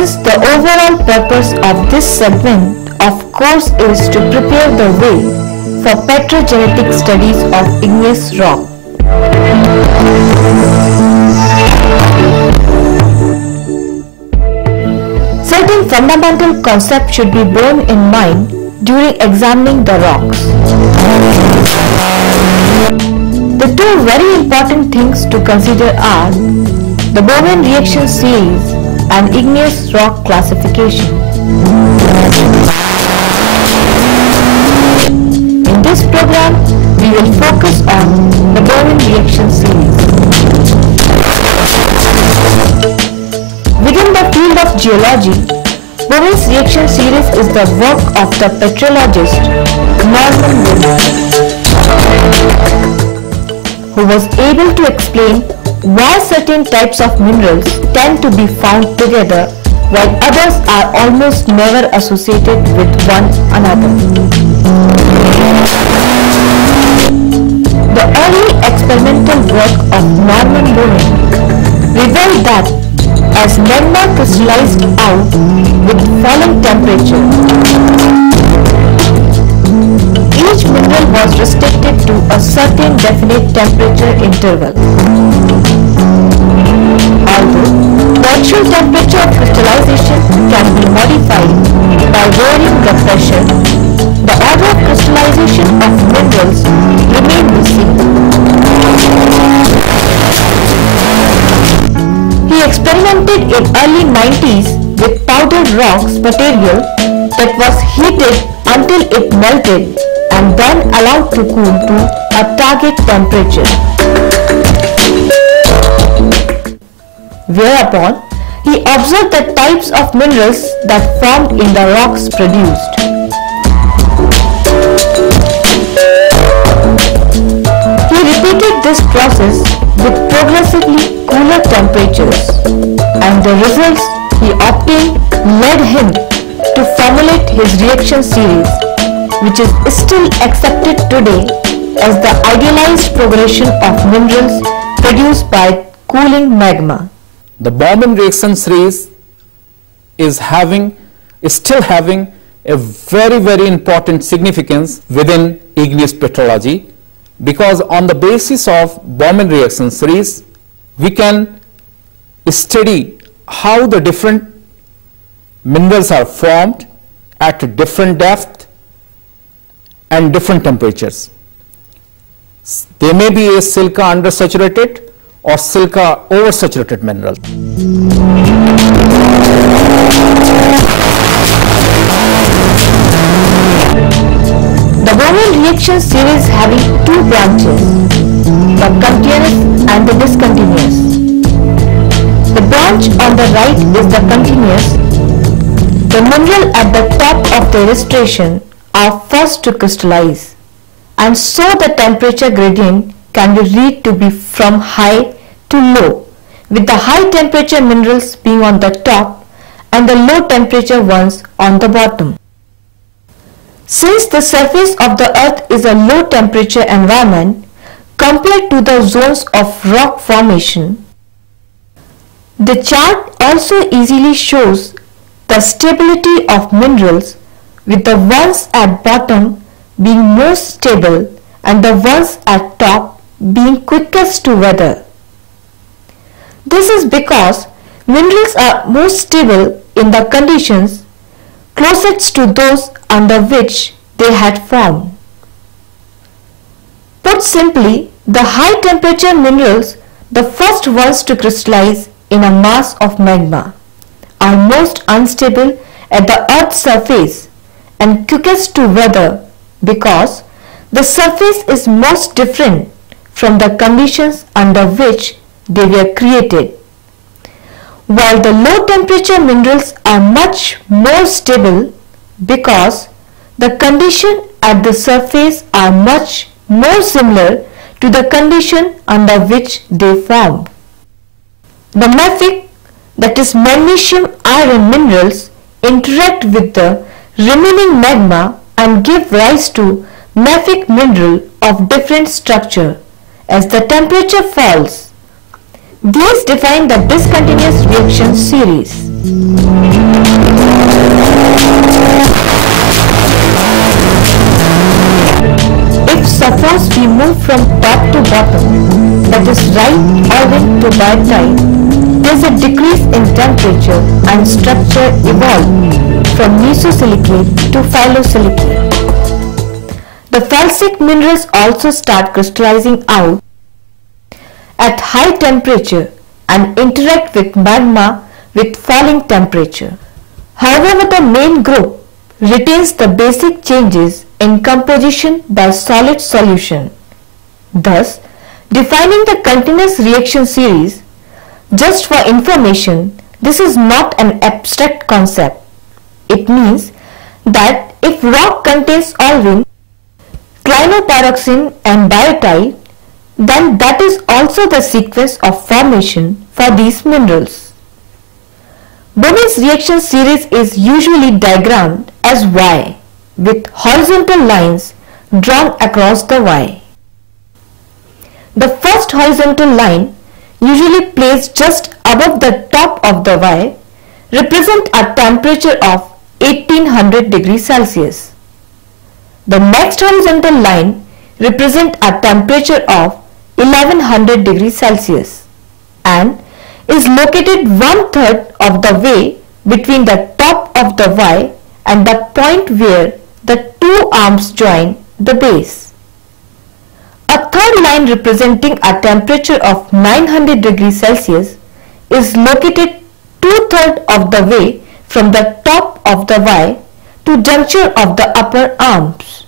Since the overall purpose of this segment of course is to prepare the way for petrogenetic studies of igneous rock. Certain fundamental concepts should be borne in mind during examining the rocks. The two very important things to consider are the Bowman reaction series and igneous rock classification. In this program, we will focus on the Bowman reaction series. Within the field of geology, Bowman's reaction series is the work of the petrologist Norman Bowman, who was able to explain why certain types of minerals tend to be found together while others are almost never associated with one another. The early experimental work of Norman Bowman revealed that as magma crystallized out with falling temperature, each mineral was restricted to a certain definite temperature interval. Although the actual temperature of crystallization can be modified by varying the pressure, the order of crystallization of minerals remained the same. He experimented in early 90s with powdered rocks material that was heated until it melted and then allowed to cool to a target temperature. Whereupon, he observed the types of minerals that formed in the rocks produced. He repeated this process with progressively cooler temperatures, and the results he obtained led him to formulate his reaction series, which is still accepted today as the idealized progression of minerals produced by cooling magma. The Bowman reaction series is still having a very important significance within igneous petrology, because on the basis of Bowman reaction series we can study how the different minerals are formed at different depth and different temperatures. They may be a silica undersaturated or silica oversaturated mineral. The Bowman reaction series having two branches, the continuous and the discontinuous. The branch on the right is the continuous. The mineral at the top of the illustration are first to crystallize, and so the temperature gradient can be read to be from high to low, with the high temperature minerals being on the top and the low temperature ones on the bottom. Since the surface of the earth is a low temperature environment compared to the zones of rock formation, the chart also easily shows the stability of minerals, with the ones at bottom being most stable and the ones at top being quickest to weather. This is because minerals are most stable in the conditions closest to those under which they had formed. Put simply, the high temperature minerals, the first ones to crystallize in a mass of magma, are most unstable at the Earth's surface and quickest to weather because the surface is most different from the conditions under which they were created, while the low temperature minerals are much more stable because the conditions at the surface are much more similar to the condition under which they formed. The mafic, that is magnesium iron minerals, interact with the remaining magma and give rise to mafic mineral of different structure as the temperature falls. These define the discontinuous reaction series. If suppose we move from top to bottom, that is right olivine to biotite, there is a decrease in temperature and structure evolved from mesosilicate to phyllosilicate. The felsic minerals also start crystallizing out at high temperature and interact with magma with falling temperature. However, the main group retains the basic changes in composition by solid solution. Thus, defining the continuous reaction series, just for information, this is not an abstract concept. It means that if rock contains olivine, clinopyroxene and biotite, then that is also the sequence of formation for these minerals. Bowen's reaction series is usually diagrammed as Y with horizontal lines drawn across the Y. The first horizontal line, usually placed just above the top of the Y, represents a temperature of 1800 degrees Celsius. The next horizontal line represents a temperature of 1100 degrees Celsius and is located 1/3 of the way between the top of the Y and the point where the two arms join the base. A third line representing a temperature of 900 degrees Celsius is located 2/3 of the way from the top of the Y to juncture of the upper arms.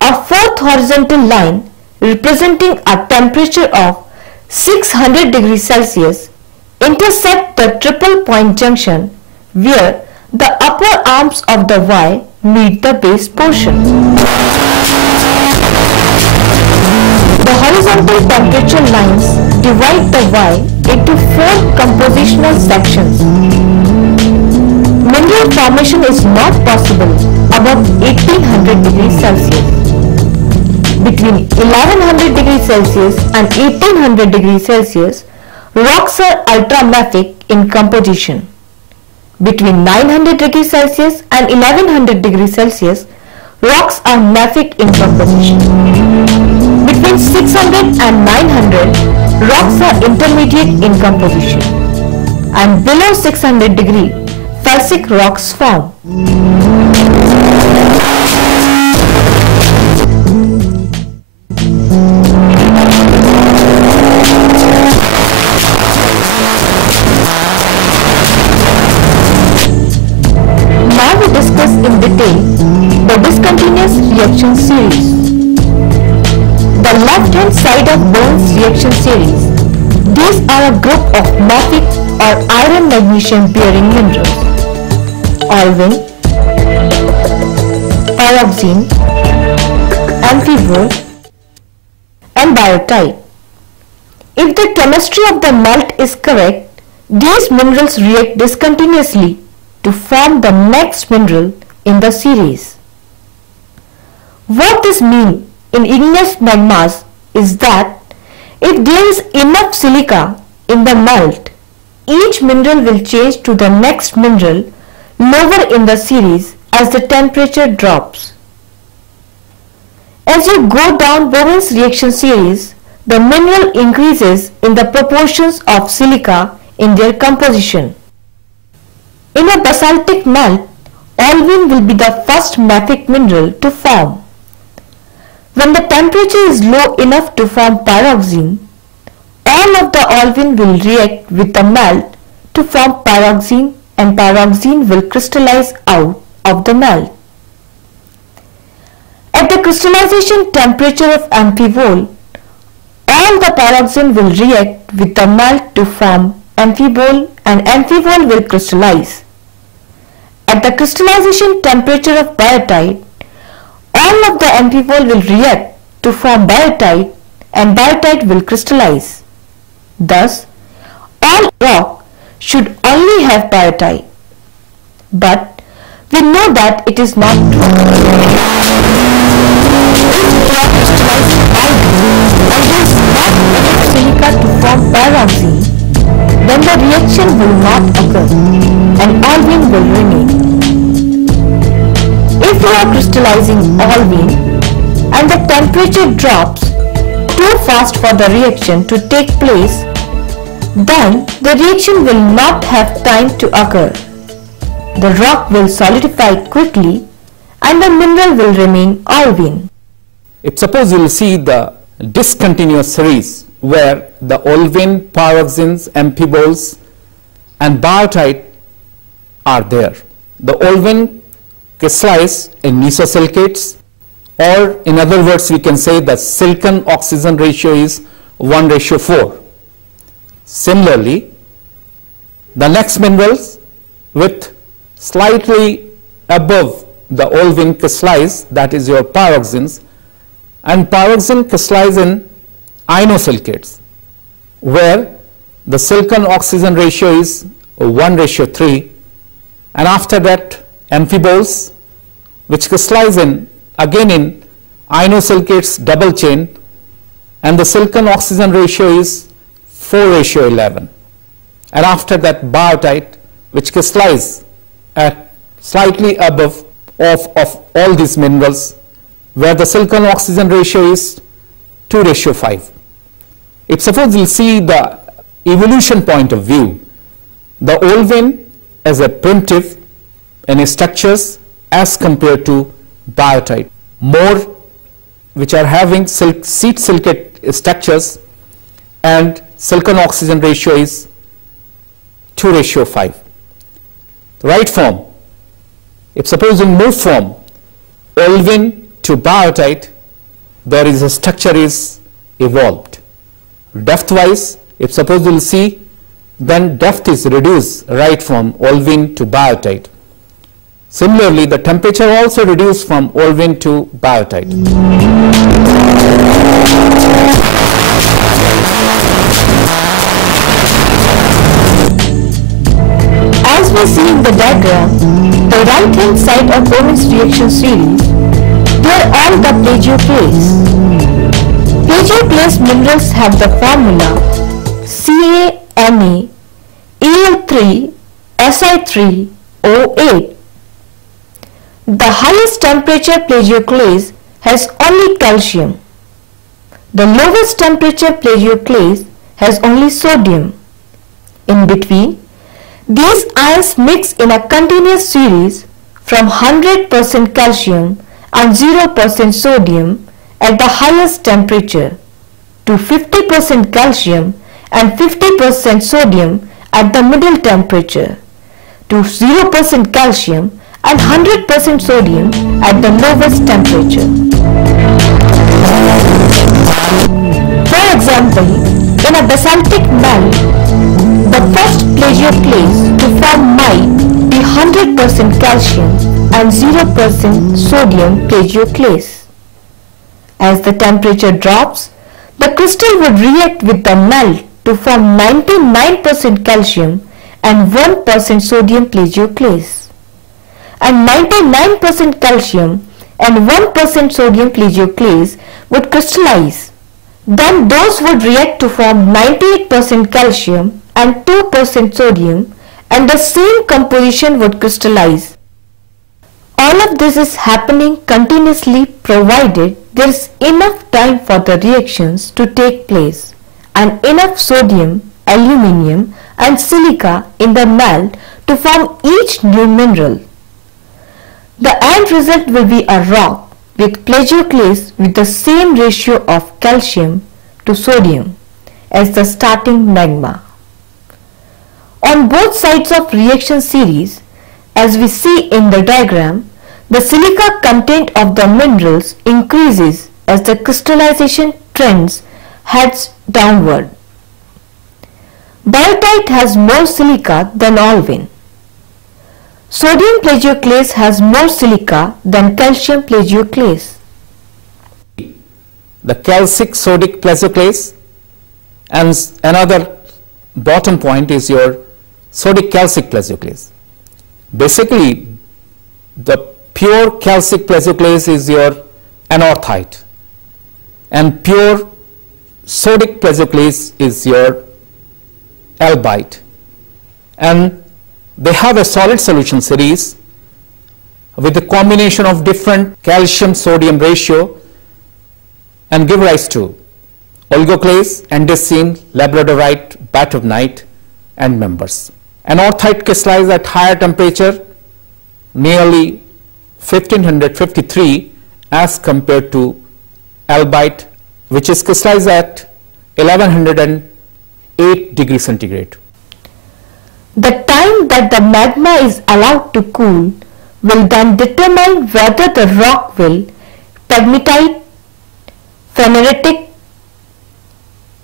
A fourth horizontal line representing a temperature of 600 degrees Celsius intersect the triple point junction where the upper arms of the Y meet the base portion. The horizontal temperature lines divide the Y into 4 compositional sections. Mineral formation is not possible above 1800 degrees Celsius. Between 1100 degrees Celsius and 1800 degrees Celsius, rocks are ultramafic in composition. Between 900 degrees Celsius and 1100 degrees Celsius, rocks are mafic in composition. Between 600 and 900, rocks are intermediate in composition. And below 600 degree, felsic rocks form. Discuss in detail the discontinuous reaction series. The left hand side of Bowen's reaction series, these are a group of mafic or iron magnesium bearing minerals: olivine, pyroxene, amphibole and biotite. If the chemistry of the melt is correct, these minerals react discontinuously to form the next mineral in the series. What this means in igneous magmas is that if there is enough silica in the melt, each mineral will change to the next mineral lower in the series as the temperature drops. As you go down Bowen's reaction series, the mineral increases in the proportions of silica in their composition. In a basaltic melt, olivine will be the first mafic mineral to form. When the temperature is low enough to form pyroxene, all of the olivine will react with the melt to form pyroxene, and pyroxene will crystallize out of the melt. At the crystallization temperature of amphibole, all the pyroxene will react with the melt to form amphibole, and amphibole will crystallize. At the crystallization temperature of biotite, all of the amphibole will react to form biotite, and biotite will crystallize. Thus, all rock should only have biotite. But we know that it is not true. If rock crystallizes olivine and there is not enough silica to form pyroxene, then the reaction will not occur and olivine will remain. If you are crystallizing olivine and the temperature drops too fast for the reaction to take place, then the reaction will not have time to occur. The rock will solidify quickly and the mineral will remain olivine. If suppose you will see the discontinuous series where the olivine, pyroxenes, amphiboles and biotite are there. The olivine crystallize in nesosilicates, or in other words we can say the silicon oxygen ratio is 1:4. Similarly, the next minerals with slightly above the olivine crystallize, that is your pyroxenes, and pyroxene crystallize in inosilicates where the silicon oxygen ratio is 1:3, and after that amphiboles which crystallize in again in inosilicates double chain, and the silicon oxygen ratio is 4:11, and after that biotite which crystallize at slightly above of all these minerals where the silicon oxygen ratio is 2:5. If suppose you see the evolution point of view, the olivine as a primitive in structures as compared to biotite, more which are having seed silicate structures, and silicon oxygen ratio is 2:5. The right form, if suppose in move from olivine to biotite, there is a structure is evolved. Depth wise, if suppose you will see, then depth is reduced right from olivine to biotite. Similarly, the temperature also reduced from olivine to biotite. As we see in the diagram, the right hand side of Bowman's reaction series, they are all the plagioclase. Plagioclase minerals have the formula CaNa Al3 Si3O8. The highest temperature plagioclase has only calcium. The lowest temperature plagioclase has only sodium. In between, these ions mix in a continuous series from 100% calcium and 0% sodium at the highest temperature to 50% calcium and 50% sodium at the middle temperature to 0% calcium and 100% sodium at the lowest temperature. For example, in a basaltic melt, the first plagioclase to form might be 100% calcium and 0% sodium plagioclase. As the temperature drops, the crystal would react with the melt to form 99% calcium and 1% sodium plagioclase. And 99% calcium and 1% sodium plagioclase would crystallize. Then those would react to form 98% calcium and 2% sodium, and the same composition would crystallize. All of this is happening continuously provided there is enough time for the reactions to take place and enough sodium, aluminium and silica in the melt to form each new mineral. The end result will be a rock with plagioclase with the same ratio of calcium to sodium as the starting magma. On both sides of reaction series, as we see in the diagram, the silica content of the minerals increases as the crystallization trends heads downward. Biotite has more silica than olivine. Sodium plagioclase has more silica than calcium plagioclase. The calcic sodic plagioclase, and another bottom point is your sodic calcic plagioclase. Basically, the pure calcic plagioclase is your anorthite, and pure sodic plagioclase is your albite. and they have a solid solution series with a combination of different calcium-sodium ratio and give rise to oligoclase, andesine, labradorite, batovnite and members. Anorthite crystallizes at higher temperature, nearly 1553 as compared to albite, which is crystallized at 1108 degrees centigrade. The time that the magma is allowed to cool will then determine whether the rock will pegmatite, pheneritic,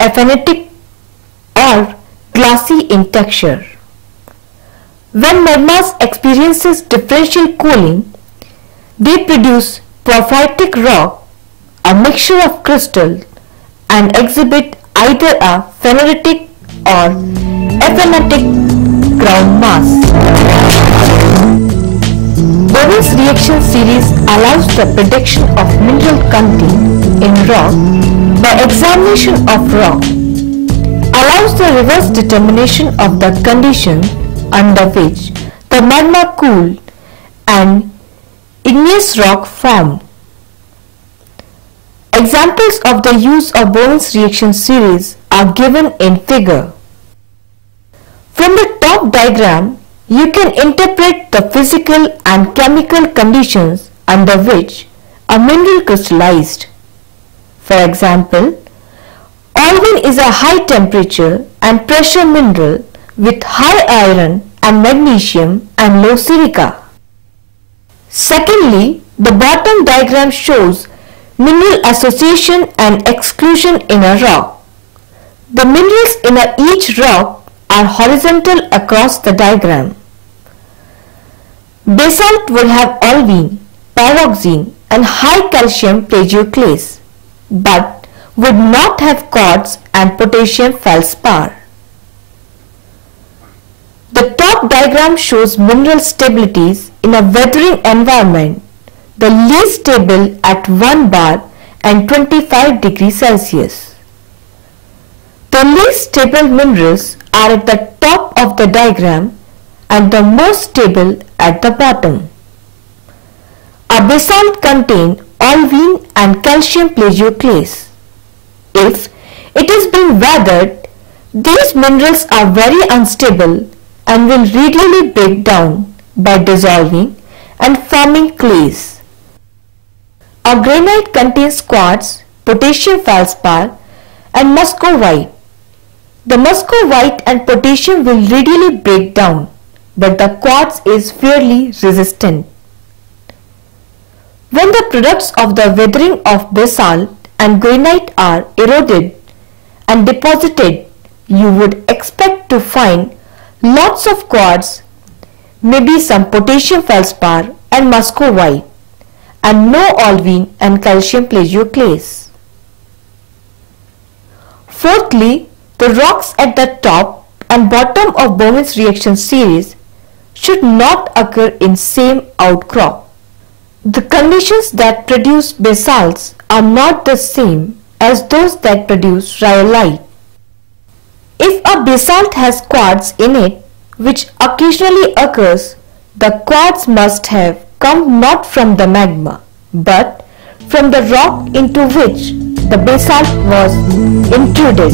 aphanitic or glassy in texture. When magma experiences differential cooling, they produce porphyritic rock, a mixture of crystal, and exhibit either a pheneritic or aphanitic ground mass. Bowen's reaction series allows the prediction of mineral content in rock by examination of rock, allows the reverse determination of the condition under which the magma cooled and igneous rock formed. Examples of the use of Bowen's reaction series are given in figure. From the top diagram, you can interpret the physical and chemical conditions under which a mineral crystallized. For example, olivine is a high temperature and pressure mineral with high iron and magnesium and low silica. Secondly, the bottom diagram shows mineral association and exclusion in a rock. The minerals in each rock are horizontal across the diagram. Basalt would have olivine, pyroxene and high calcium plagioclase, but would not have quartz and potassium feldspar. The top diagram shows mineral stabilities in a weathering environment, the least stable at 1 bar and 25 degrees Celsius. The least stable minerals are at the top of the diagram and the most stable at the bottom. A basalt contains olivine and calcium plagioclase. If it is being weathered, these minerals are very unstable and will readily break down by dissolving and forming clays. A granite contains quartz, potassium feldspar and muscovite. The muscovite and potassium will readily break down, but the quartz is fairly resistant. When the products of the weathering of basalt and granite are eroded and deposited, you would expect to find lots of quartz, maybe some potassium feldspar and muscovite, and no olivine and calcium plagioclase. Fourthly, the rocks at the top and bottom of Bowen's reaction series should not occur in same outcrop. The conditions that produce basalts are not the same as those that produce rhyolite. If a basalt has quartz in it, which occasionally occurs, the quartz must have come not from the magma, but from the rock into which the basalt was intruded.